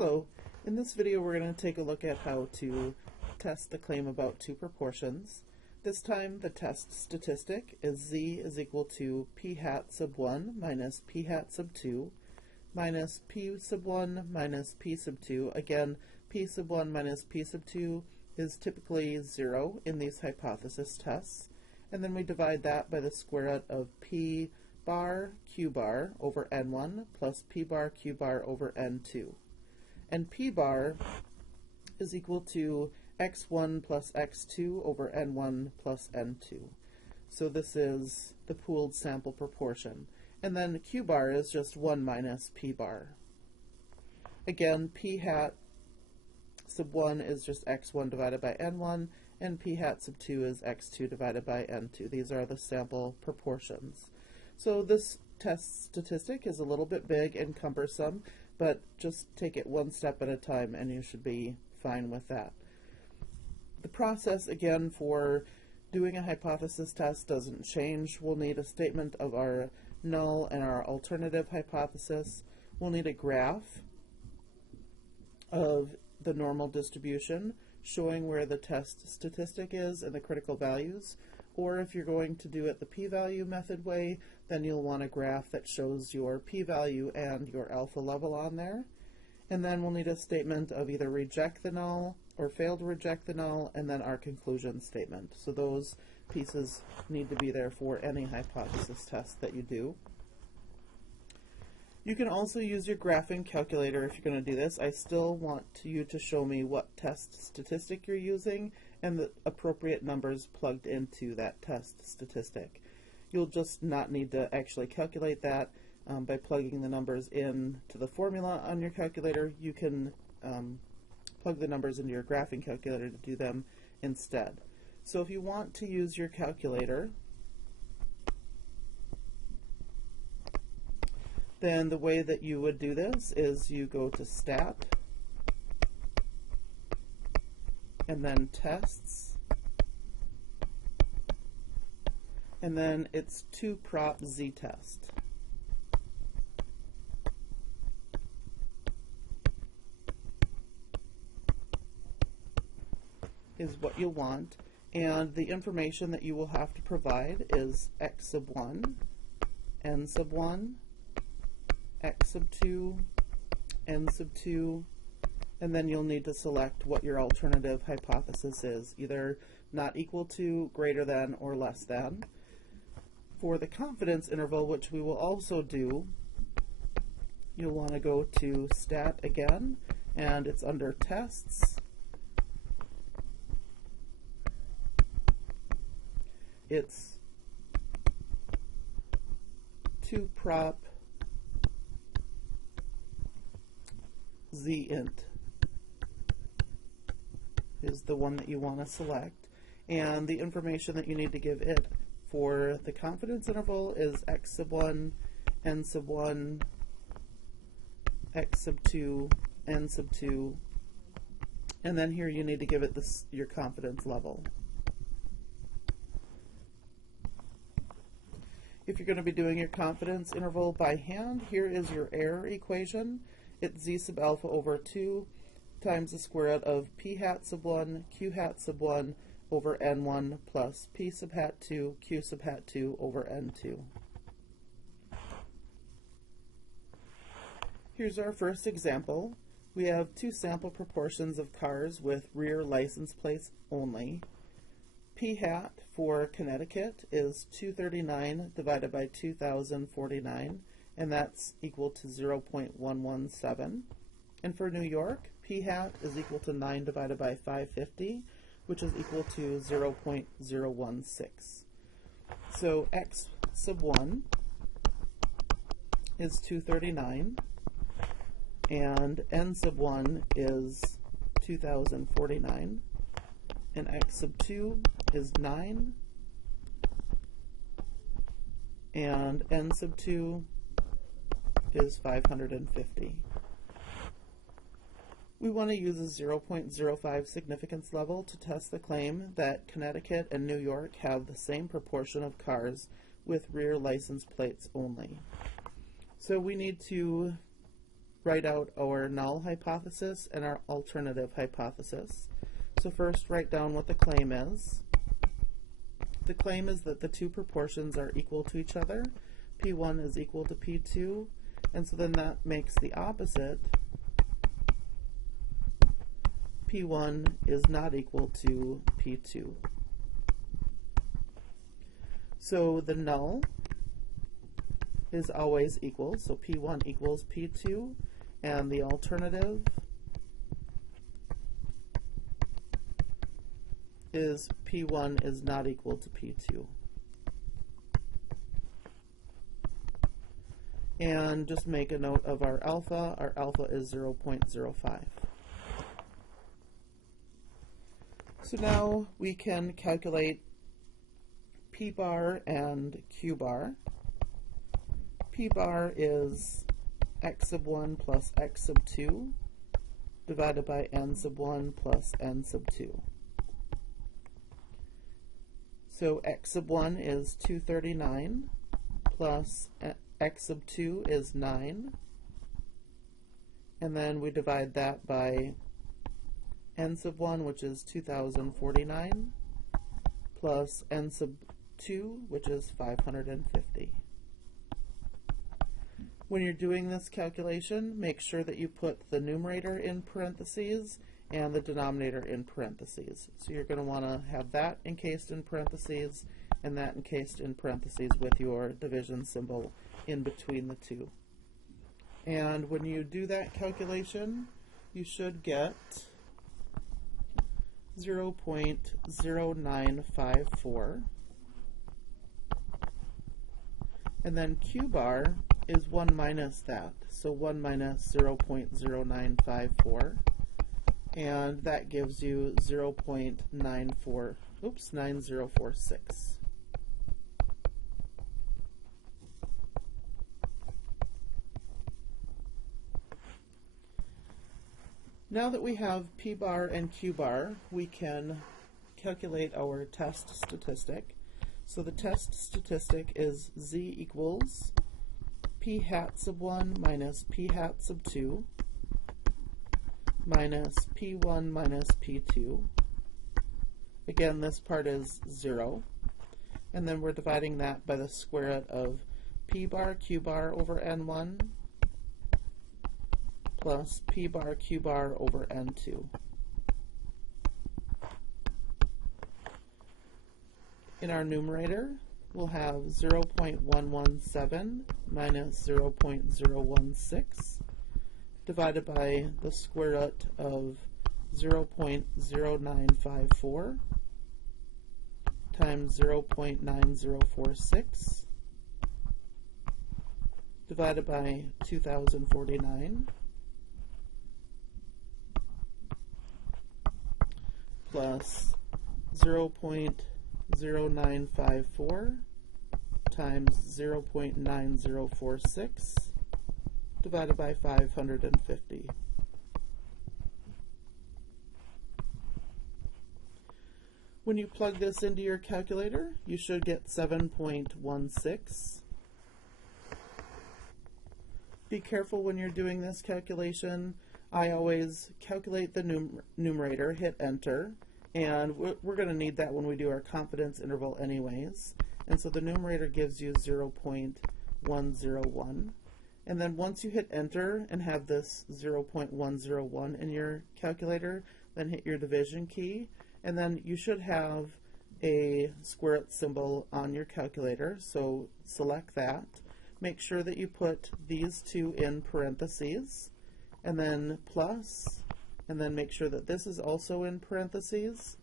Hello, in this video we're going to take a look at how to test the claim about two proportions. This time the test statistic is z is equal to p hat sub 1 minus p hat sub 2 minus p sub 1 minus p sub 2. Again, p sub 1 minus p sub 2 is typically 0 in these hypothesis tests. And then we divide that by the square root of p bar q bar over n1 plus p bar q bar over n2. And p bar is equal to x1 plus x2 over n1 plus n2. So this is the pooled sample proportion. And then q bar is just 1 minus p bar. Again, p hat sub 1 is just x1 divided by n1, and p hat sub 2 is x2 divided by n2. These are the sample proportions. So this test statistic is a little bit big and cumbersome, but just take it one step at a time and you should be fine with that. The process, again, for doing a hypothesis test doesn't change. We'll need a statement of our null and our alternative hypothesis. We'll need a graph of the normal distribution showing where the test statistic is and the critical values. Or if you're going to do it the p-value method way, then you'll want a graph that shows your p-value and your alpha level on there. And then we'll need a statement of either reject the null or fail to reject the null, and then our conclusion statement. So those pieces need to be there for any hypothesis test that you do. You can also use your graphing calculator if you're going to do this. I still want you to show me what test statistic you're using and the appropriate numbers plugged into that test statistic. You'll just not need to actually calculate that by plugging the numbers in to the formula on your calculator. You can plug the numbers into your graphing calculator to do them instead. So if you want to use your calculator, then the way that you would do this is you go to Stat, and then Tests, and then it's 2-prop z-test. Is what you'll want, and the information that you will have to provide is x sub 1, n sub 1, x sub 2, n sub 2, and then you'll need to select what your alternative hypothesis is, either not equal to, greater than, or less than. For the confidence interval, which we will also do, you'll want to go to Stat again, and it's under Tests. It's 2-prop z-int is the one that you want to select, and the information that you need to give it for the confidence interval is x sub 1, n sub 1, x sub 2, n sub 2, and then here you need to give it your confidence level. If you're going to be doing your confidence interval by hand, here is your error equation. It's z sub alpha over 2 times the square root of p hat sub 1, q hat sub 1 over n1 plus p sub hat 2, q sub hat 2 over n2. Here's our first example. We have two sample proportions of cars with rear license plates only. P hat for Connecticut is 239 divided by 2049, and that's equal to 0.117. And for New York, P hat is equal to 9 divided by 550, which is equal to 0.016. So x sub 1 is 239, and n sub 1 is 2049, and x sub 2 is 9, and n sub 2 is 550. We want to use a 0.05 significance level to test the claim that Connecticut and New York have the same proportion of cars with rear license plates only. So we need to write out our null hypothesis and our alternative hypothesis. So first, write down what the claim is. The claim is that the two proportions are equal to each other. P1 is equal to P2, and so then that makes the opposite. P1 is not equal to P2. So the null is always equal, so P1 equals P2, and the alternative is P1 is not equal to P2. And just make a note of our alpha. Our alpha is 0.05. So now we can calculate P bar and Q bar. P bar is x sub 1 plus x sub 2 divided by n sub 1 plus n sub 2. So x sub 1 is 239 plus x sub 2 is 9. And then we divide that by n sub 1, which is 2049, plus n sub 2, which is 550. When you're doing this calculation, make sure that you put the numerator in parentheses and the denominator in parentheses. So you're going to want to have that encased in parentheses and that encased in parentheses with your division symbol in between the two. And when you do that calculation, you should get 0.0954. And then Q bar is 1 minus that, so 1 minus 0.0954, and that gives you 9046. Now that we have P bar and Q bar, we can calculate our test statistic. So the test statistic is z equals p hat sub 1 minus p hat sub 2 minus p1 minus p2. Again, this part is 0. And then we're dividing that by the square root of p bar q bar over n1 plus p bar q bar over n2. In our numerator, we'll have 0.117 minus 0.016 divided by the square root of 0.0954 times 0.9046 divided by 2049 plus 0.0954 times 0.9046 divided by 550. When you plug this into your calculator, you should get 7.16. Be careful when you're doing this calculation. I always calculate the numerator, hit enter, and we're going to need that when we do our confidence interval anyways. And so the numerator gives you 0.101. And then once you hit enter and have this 0.101 in your calculator, then hit your division key, and then you should have a square root symbol on your calculator. So select that. Make sure that you put these two in parentheses, and then plus, and then make sure that this is also in parentheses.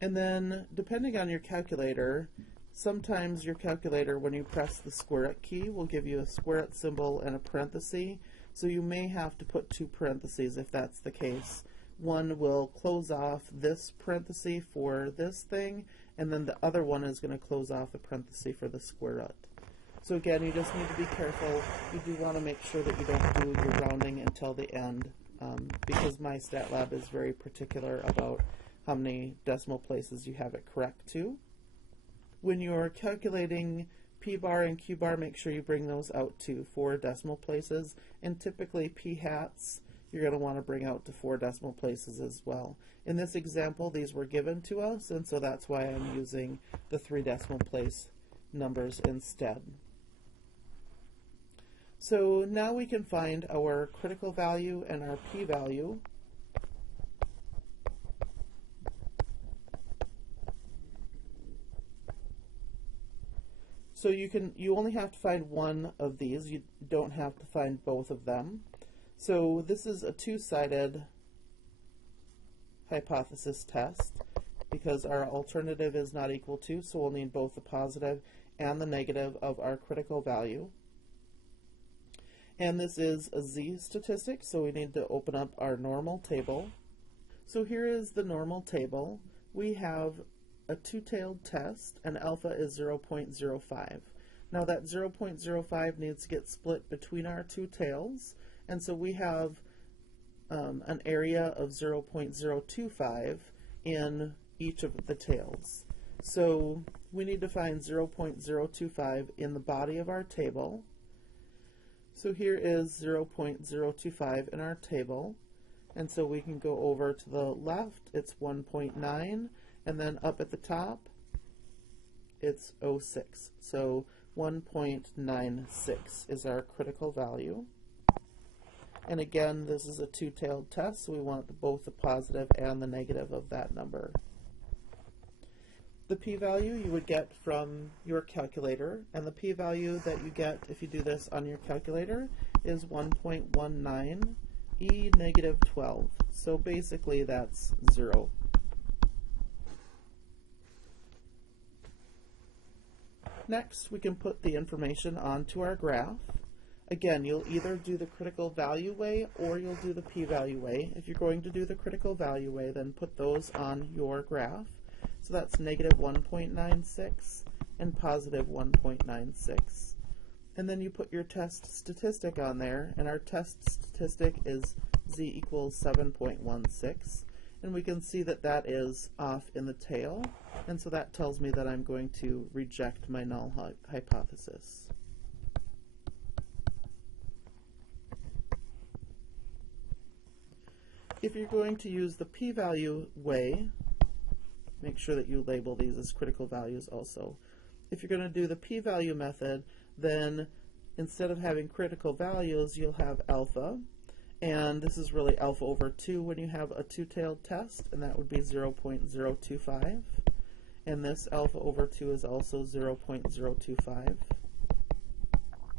And then depending on your calculator, sometimes your calculator, when you press the square root key, will give you a square root symbol and a parenthesis. So you may have to put two parentheses if that's the case. One will close off this parenthesis for this thing, and then the other one is going to close off the parenthesis for the square root. So again, you just need to be careful. You do want to make sure that you don't do your rounding until the end, because MyStatLab is very particular about how many decimal places you have it correct to. When you're calculating P bar and Q bar, make sure you bring those out to 4 decimal places, and typically P hats you're going to want to bring out to 4 decimal places as well. In this example, these were given to us, and so that's why I'm using the 3 decimal place numbers instead. So now we can find our critical value and our p-value. So you only have to find one of these. You don't have to find both of them. So this is a two-sided hypothesis test because our alternative is not equal to, so we'll need both the positive and the negative of our critical value. And this is a z statistic, so we need to open up our normal table. So here is the normal table. We have a two-tailed test, and alpha is 0.05. Now that 0.05 needs to get split between our two tails, and so we have an area of 0.025 in each of the tails. So we need to find 0.025 in the body of our table. So here is 0.025 in our table, and so we can go over to the left, it's 1.9, and then up at the top, it's 0.6. So 1.96 is our critical value. And again, this is a two-tailed test, so we want both the positive and the negative of that number. The p-value you would get from your calculator, and the p-value that you get if you do this on your calculator is 1.19 e negative 12. So basically that's 0. Next, we can put the information onto our graph. Again, you'll either do the critical value way or you'll do the p-value way. If you're going to do the critical value way, then put those on your graph. So that's negative 1.96 and positive 1.96. And then you put your test statistic on there, and our test statistic is z equals 7.16. And we can see that that is off in the tail, and so that tells me that I'm going to reject my null hypothesis. If you're going to use the p-value way, make sure that you label these as critical values also. If you're going to do the p-value method, then instead of having critical values, you'll have alpha, and this is really alpha over 2 when you have a two-tailed test, and that would be 0.025. And this alpha over 2 is also 0.025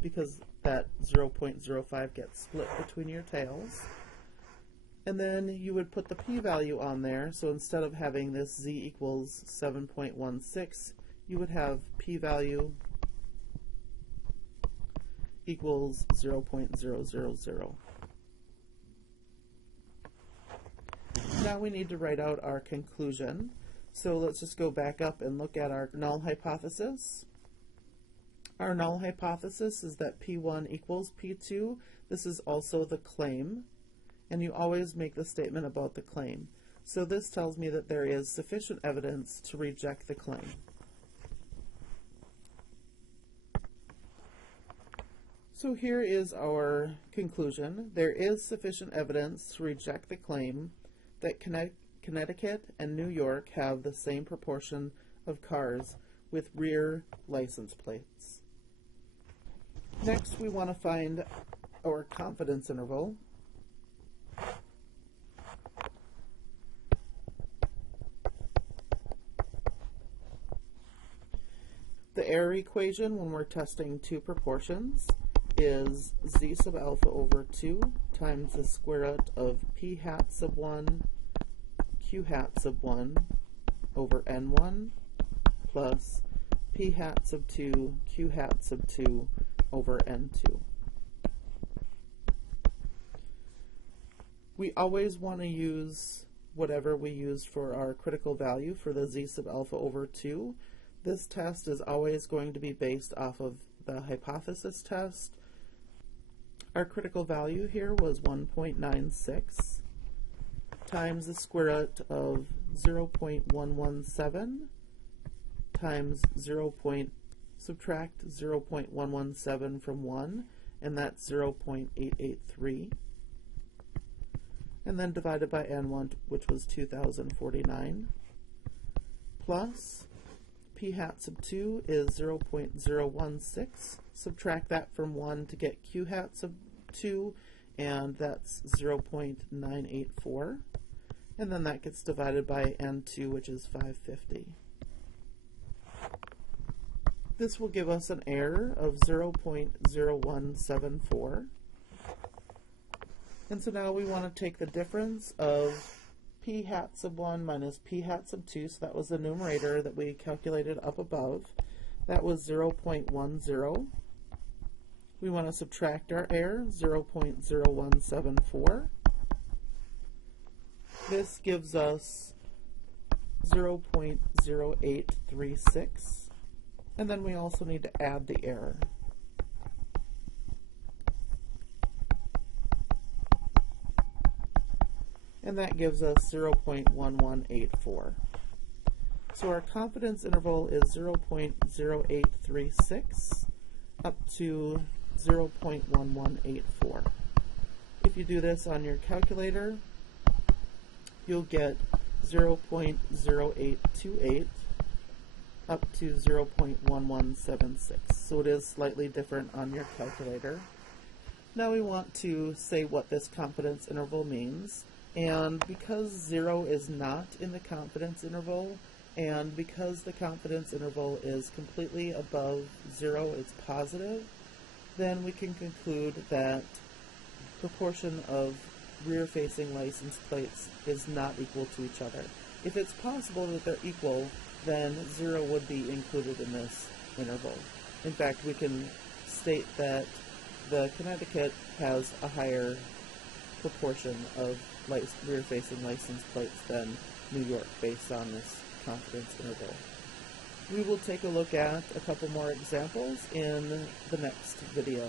because that 0.05 gets split between your tails. And then you would put the p-value on there, so instead of having this z equals 7.16, you would have p-value equals 0.000. Now we need to write out our conclusion. So let's just go back up and look at our null hypothesis. Our null hypothesis is that P1 equals P2. This is also the claim, and you always make the statement about the claim. So this tells me that there is sufficient evidence to reject the claim. So here is our conclusion. There is sufficient evidence to reject the claim that Connecticut and New York have the same proportion of cars with rear license plates. Next, we want to find our confidence interval. The error equation when we're testing two proportions is z sub alpha over 2 times the square root of p hat sub 1 q hat sub 1 over n1 plus p hat sub 2 q hat sub 2 over n2. We always want to use whatever we used for our critical value for the z sub alpha over 2. This test is always going to be based off of the hypothesis test. Our critical value here was 1.96 times the square root of 0.117 times 0.025 subtract 0.117 from 1, and that's 0.883, and then divided by n1, which was 2049, plus p hat sub 2 is 0.016, subtract that from 1 to get q hat sub 2, and that's 0.984, and then that gets divided by n2, which is 550. This will give us an error of 0.0174. And so now we want to take the difference of p hat sub 1 minus p hat sub 2, so that was the numerator that we calculated up above. That was 0.10. We want to subtract our error, 0.0174. This gives us 0.0836. And then we also need to add the error. And that gives us 0.1184. So our confidence interval is 0.0836 up to 0.1184. If you do this on your calculator, you'll get 0.0828 up to 0.1176. So it is slightly different on your calculator. Now we want to say what this confidence interval means. And because 0 is not in the confidence interval, and because the confidence interval is completely above 0, it's positive, then we can conclude that proportion of rear-facing license plates is not equal to each other. If it's possible that they're equal, then 0 would be included in this interval. In fact, we can state that the Connecticut has a higher proportion of rear-facing license plates than New York based on this confidence interval. We will take a look at a couple more examples in the next video.